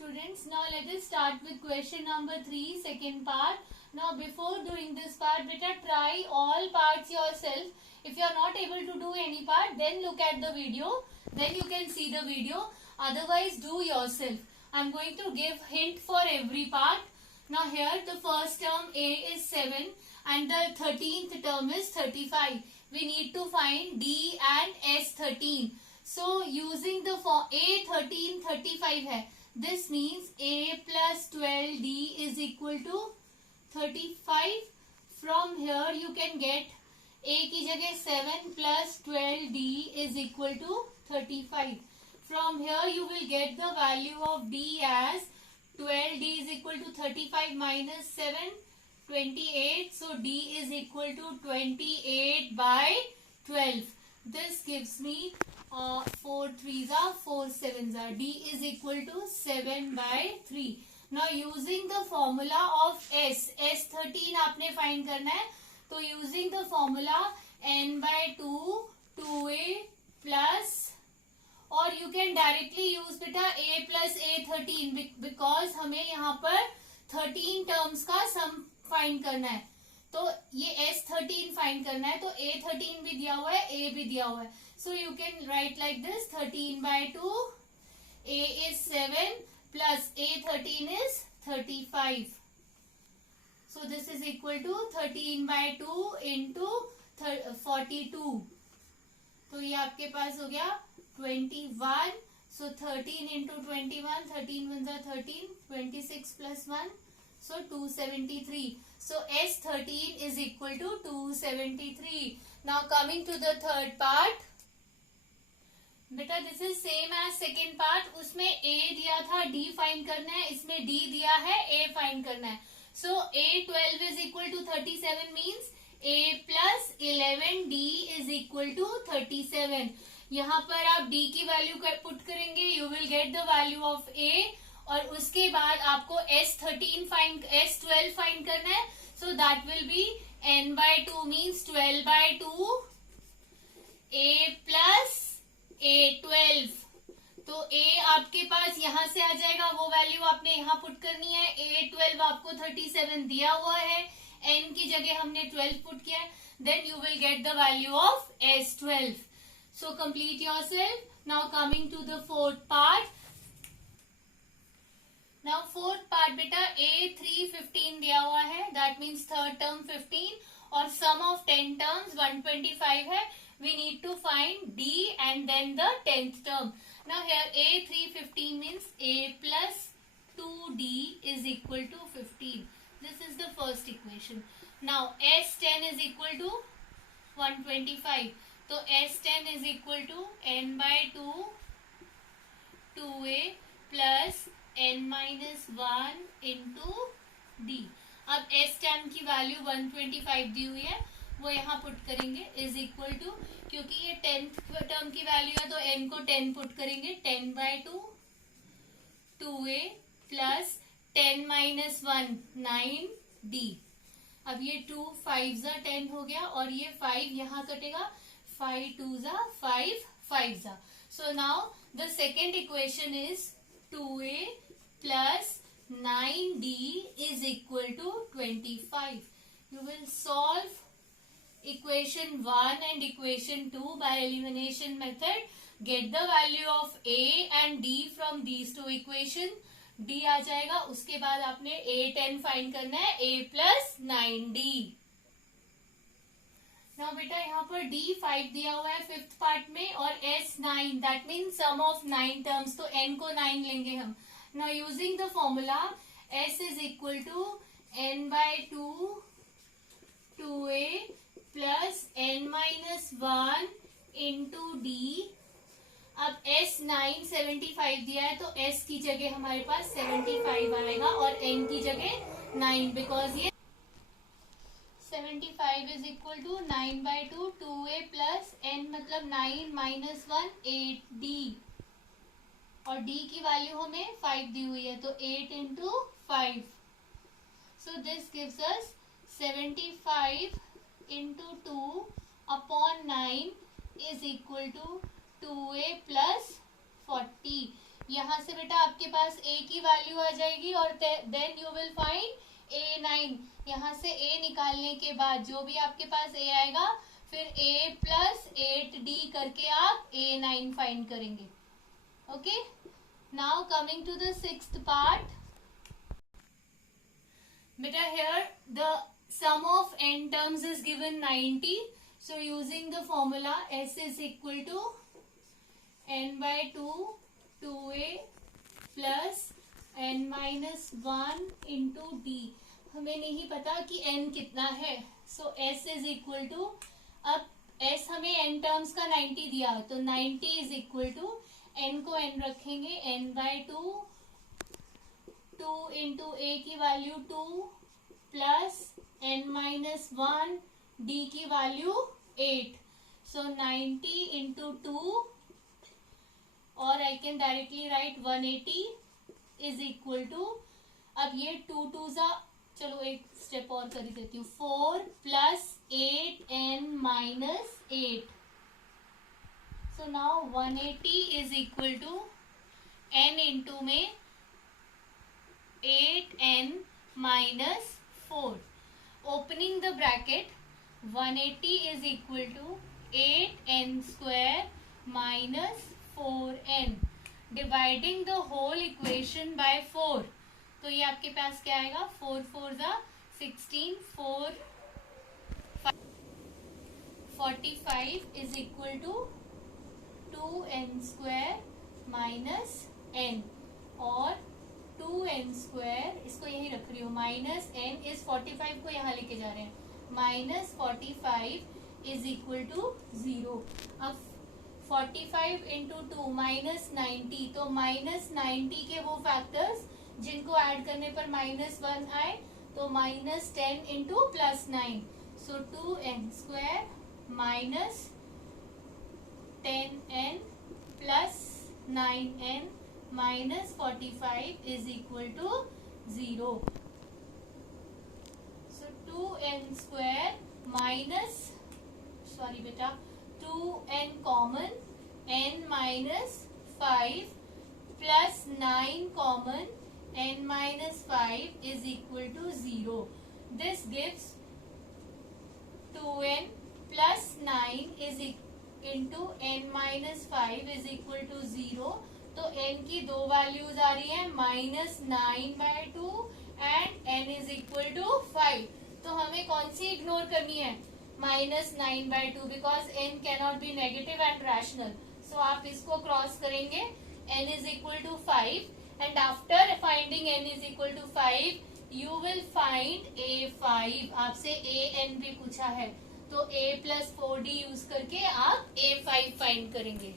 students. Now let us start with question number 3, second part. Now before doing this part, better try all parts yourself. If you are not able to do any part, then look at the video. Then you can see the video. Otherwise, do yourself. I am going to give hint for every part. Now here the first term A is 7 and the 13th term is 35. We need to find D and S13. So using the A 13 35 है. This means A plus 12D is equal to 35. From here you can get A की जगह 7 plus 12D is equal to 35. From here you will get the value of D as 12D is equal to 35 minus 7, 28. So D is equal to 28 by 12. This gives me 4 3s are 4 7s are. D is equal to 7 by 3. Now using the formula of S13 आपने find करना है. तो using the formula n by 2 2a plus, और you can directly use बेटा a plus a13 because हमें यहाँ पर 13 terms का sum find करना है. तो ये S13 फाइंड करना है. तो A13 भी दिया हुआ है, A भी दिया हुआ है. So you can write like this: 13 by 2, A is 7 plus A13 is 35. So this is equal to 13 by 2 into 42. तो ये आपके पास हो गया 21. So 13 into 21, 13 ones are 13, 26 plus 1. So 273. So S13 is equal to 273. Now coming to the third part. बेटा this is same as second part. उसमें A दिया था, D find करना है. इसमें D दिया है, A फाइंड करना है. So A12 is equal to 37 means A plus 11D is equal to 37. यहाँ पर आप D की वैल्यू पुट करेंगे. You will get the value of A. और उसके बाद आपको S12 फाइंड करना है. So that will be n by 2 means 12 by 2 A plus A12. तो A आपके पास यहाँ से आ जाएगा. वो वैल्यू आपने यहाँ पुट करनी है. A12 आपको 37 दिया हुआ है. n की जगह हमने 12 पुट किया है. Then you will get the value of S12. So complete yourself. Now coming to the fourth part. Now fourth part बेटा A3 15 दिया हुआ है. That means third term 15 और sum of 10 terms 125 है. We need to find D and then the 10th term. Now here A3 15 means A plus 2D is equal to 15. This is the first equation. Now S10 is equal to 125. तो S10 is equal to n by 2 2A plus n minus 1 into D. अब S10 की value 125 दी हुई है, वो यहाँ put करेंगे is equal to, क्योंकि ये 10th टर्म की वैल्यू है तो n को 10 पुट करेंगे. 10 by 2 2a plus 10 minus 1 9d. अब ये 2 5 जा 10 हो गया और ये 5 यहाँ कटेगा. 5 2 जा 5 5 जा. So now the second equation is 2a plus 9d is equal to 25. You will solve equation 1 and equation 2 by elimination method. Get the value of a and d from these two equations. d आ जाएगा. उसके बाद आपने A10 find करना है. a plus 9d. Now बेटा यहाँ पर D5 दिया हुआ है फिफ्थ पार्ट में और S9 that means sum of 9 terms. तो n को 9 लेंगे हम. Now using the formula S is equal to n by 2 2a plus n minus 1 into D. अब S9 75 दिया है तो S की जगह हमारे पास 75 आएगा और n की जगह 9 बिकॉज ये 75 is equal to 9 by 2 2a plus n मतलब 9 minus 1 8d. और d की वैल्यू हमें 5 दी हुई है तो 8 into 5. So this gives us 75 into 2 upon 9 is equal to 2a plus 40. यहाँ से बेटा आपके पास a की वैल्यू आ जाएगी और then you will find a9। यहाँ से a निकालने के बाद जो भी आपके पास a आएगा फिर a प्लस 8d करके आप a9 फाइंड करेंगे। Okay, now coming to the sixth part. बेटा here the sum of n terms is given 90. So using the formula s is equal to n by 2 2a plus n minus 1 into d। हमें नहीं पता कि n कितना है, so s is equal to, अब s हमें n terms का 90 दिया तो 90 is equal to n को n रखेंगे n by 2 2 into a की value 2 plus n minus 1 d की वैल्यू 8। so 90 into 2 और I can directly write 180 is equal to, अब ये 2 2 सा, चलो एक स्टेप और कर देती हूँ, 4 plus 8n minus 8। so now 180 is equal to n into में 8n minus 4, opening the bracket, 180 is equal to 8n square minus 4n, dividing the whole equation by 4। तो ये आपके पास क्या आएगा, 4 4 जा 16, 4 45 is equal to 2n square minus n, और 2n square, इसको यही रख रही हूँ, माइनस n इस 45 को यहाँ लेके जा रहे हैं, माइनस 45 इज इक्वल टू 0। अब 45 इंटू 2 माइनस 90, तो माइनस 90 के वो फैक्टर्स जिनको ऐड करने पर माइनस 1 आए, तो minus 10 into plus 9, so 2n square minus 10n plus 9n minus 45 is equal to 0. So 2n square minus, sorry beta, 2n common, n minus 5 plus 9 common, n minus 5 is equal to 0. This gives 2n plus 9 is into n minus 5 is equal to 0। तो n की दो values आ रही है, minus 9/2 and n is equal to 5। तो हमें कौन सी इग्नोर करनी है, minus 9/2, because n can not be negative and rational. So आप इसको क्रॉस करेंगे, n is equal to 5 and after finding n is equal to 5 you will find a5। आपसे an भी पूछा है, तो a प्लस 4d यूज करके आप a5 फाइंड करेंगे।